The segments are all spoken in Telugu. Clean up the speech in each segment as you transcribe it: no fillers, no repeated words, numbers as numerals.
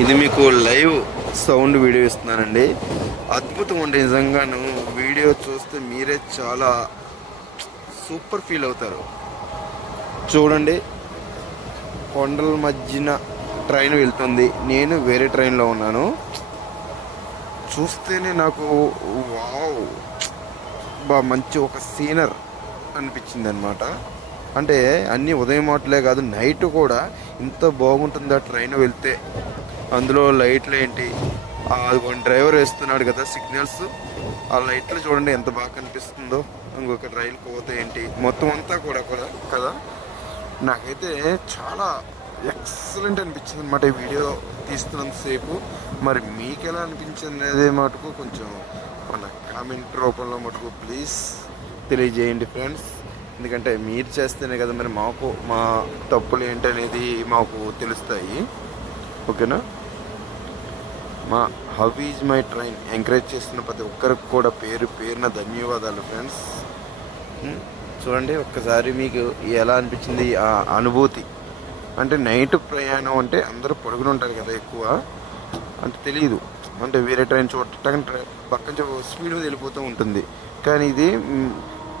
ఇది మీకు లైవ్ సౌండ్ వీడియో ఇస్తున్నానండి. అద్భుతం ఉండే నిజంగాను. వీడియో చూస్తే మీరే చాలా సూపర్ ఫీల్ అవుతారు. చూడండి, కొండల మధ్యన ట్రైన్ వెళ్తుంది, నేను వేరే ట్రైన్లో ఉన్నాను. చూస్తేనే నాకు వావ్ మంచి ఒక సీనర్ అనిపించింది అనమాట. అంటే అన్నీ ఉదయం మాటలే కాదు, నైట్ కూడా ఇంత బాగుంటుందా ట్రైన్ వెళ్తే. అందులో లైట్లు ఏంటి, అదిగోండి డ్రైవర్ వేస్తున్నాడు కదా సిగ్నల్స్, ఆ లైట్లు చూడండి ఎంత బాగా కనిపిస్తుందో. ఇంకొక రైలు పోతే ఏంటి, మొత్తం అంతా కూడా కదా. నాకైతే చాలా ఎక్సలెంట్ అనిపించింది అనమాట ఈ వీడియో తీస్తున్నంతసేపు. మరి మీకు ఎలా అనిపించింది అనేది మటుకు కొంచెం మన కామెంట్ రూపంలో మటుకు ప్లీజ్ తెలియజేయండి ఫ్రెండ్స్. ఎందుకంటే మీరు చేస్తేనే కదా మరి మాకు మా తప్పులు ఏంటనేది మాకు తెలుస్తాయి. ఓకేనా. మా how is my train encourage చేస్తున్న ప్రతి ఒక్కరికి కూడా పేరు పేరున ధన్యవాదాలు ఫ్రెండ్స్. చూడండి ఒక్కసారి మీకు ఎలా అనిపించింది ఆ అనుభూతి. అంటే నైట్ ప్రయాణం అంటే అందరూ పడుకుని ఉంటారు కదా ఎక్కువ, అంటే తెలియదు. అంటే వేరే ట్రైన్ చూడటానికి పక్కన స్పీడ్ మీద వెళ్ళిపోతూ ఉంటుంది. కానీ ఇది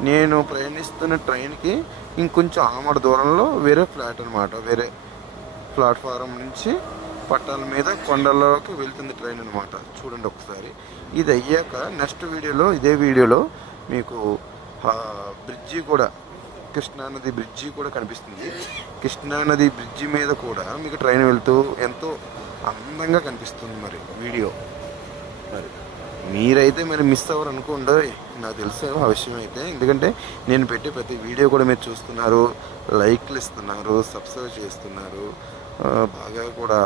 నేను ప్రయాణిస్తున్న ట్రైన్కి ఇంకొంచెం ఆమడ దూరంలో వేరే ఫ్లాట్ అనమాట. వేరే ప్లాట్ఫారం నుంచి పట్టాల మీద కొండల్లోకి వెళ్తుంది ట్రైన్ అనమాట. చూడండి ఒకసారి. ఇది అయ్యాక నెక్స్ట్ వీడియోలో, ఇదే వీడియోలో మీకు బ్రిడ్జి కూడా, కృష్ణానది బ్రిడ్జి కూడా కనిపిస్తుంది. కృష్ణానది బ్రిడ్జి మీద కూడా మీకు ట్రైన్ వెళ్తూ ఎంతో అందంగా కనిపిస్తుంది మరి వీడియో. మరి మీరైతే మరి మిస్ అవ్వరు అనుకోండి, నాకు తెలుసు ఆ విషయం అయితే. ఎందుకంటే నేను పెట్టే ప్రతి వీడియో కూడా మీరు చూస్తున్నారు, లైక్లు ఇస్తున్నారు, సబ్స్క్రైబ్ చేస్తున్నారు. బాగా కూడా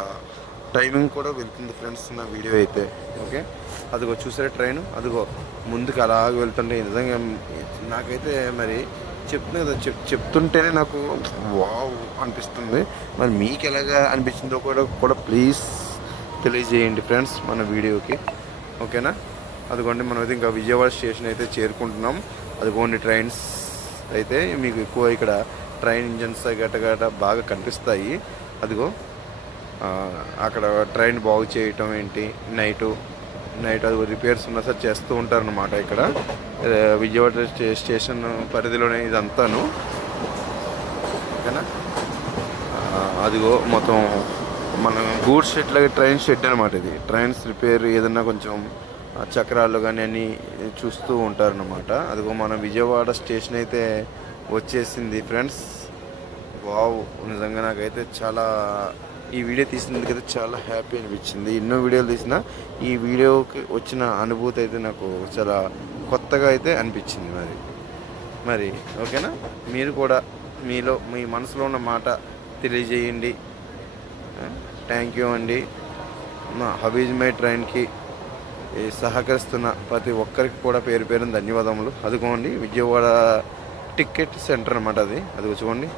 టైమింగ్ కూడా వెళ్తుంది ఫ్రెండ్స్ నా వీడియో అయితే. ఓకే, అదిగో చూసారా ట్రైన్, అదిగో ముందుకు అలాగ వెళ్తుంటే నిజంగా నాకైతే మరి చెప్తున్నా కదా, చెప్తుంటేనే నాకు వావ్ అనిపిస్తుంది. మరి మీకు ఎలాగా అనిపించిందో కూడా ప్లీజ్ తెలియజేయండి ఫ్రెండ్స్ మన వీడియోకి. ఓకేనా. అదిగోండి మనం అయితే ఇంకా విజయవాడ స్టేషన్ అయితే చేరుకుంటున్నాం. అదిగోండి ట్రైన్స్ అయితే మీకు ఎక్కువ ఇక్కడ ట్రైన్ ఇంజన్స్ గట్ట బాగా కనిపిస్తాయి. అదిగో అక్కడ ట్రైన్ బాగు చేయటం ఏంటి, నైట్ అది రిపేర్స్ ఉన్నా సార్ చేస్తూ ఉంటారనమాట. ఇక్కడ విజయవాడ స్టేషన్ పరిధిలోనే ఇదంతాను. ఓకేనా. అదిగో మొత్తం మన గూడ్స్ షెడ్ లాగా ట్రైన్ షెడ్ అనమాట. ఇది ట్రైన్స్ రిపేర్ ఏదన్నా కొంచెం చక్రాలు కానీ అన్నీ చూస్తూ ఉంటారనమాట. అదిగో మన విజయవాడ స్టేషన్ అయితే వచ్చేసింది ఫ్రెండ్స్. వావ్, నిజంగా నాకైతే చాలా ఈ వీడియో తీసినందుకైతే చాలా హ్యాపీ అనిపించింది. ఎన్నో వీడియోలు తీసినా ఈ వీడియోకి వచ్చిన అనుభూతి అయితే నాకు చాలా కొత్తగా అయితే అనిపించింది మరి ఓకేనా. మీరు కూడా మీలో మీ మనసులో ఉన్న మాట తెలియజేయండి. థ్యాంక్ యూ అండి. మా హౌ ఈజ్ మై ట్రైన్కి సహకరిస్తున్న ప్రతి ఒక్కరికి కూడా పేరు పేరున ధన్యవాదములు. అదిగోండి విజయవాడ టికెట్ సెంటర్ అనమాట. అది చూడండి.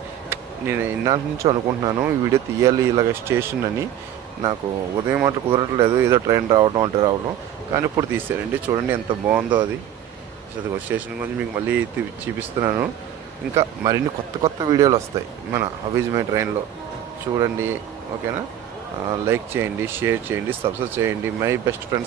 నేను ఇన్నాటి నుంచి అనుకుంటున్నాను ఈ వీడియో తీయాలి ఇలాగ స్టేషన్ అని. నాకు ఉదయం అట్లా కుదరట్లేదు, ఏదో ట్రైన్ రావడం, కానీ ఇప్పుడు తీసారండి. చూడండి ఎంత బాగుందో అది. అదిగో స్టేషన్ గురించి మీకు మళ్ళీ చూపిస్తున్నాను. ఇంకా మరిన్ని కొత్త వీడియోలు వస్తాయి మన హౌ ఈజ్ మై ట్రైన్లో. చూడండి. ఓకేనా. లైక్ చేయండి, షేర్ చేయండి, సబ్స్క్రైబ్ చేయండి. My best friends.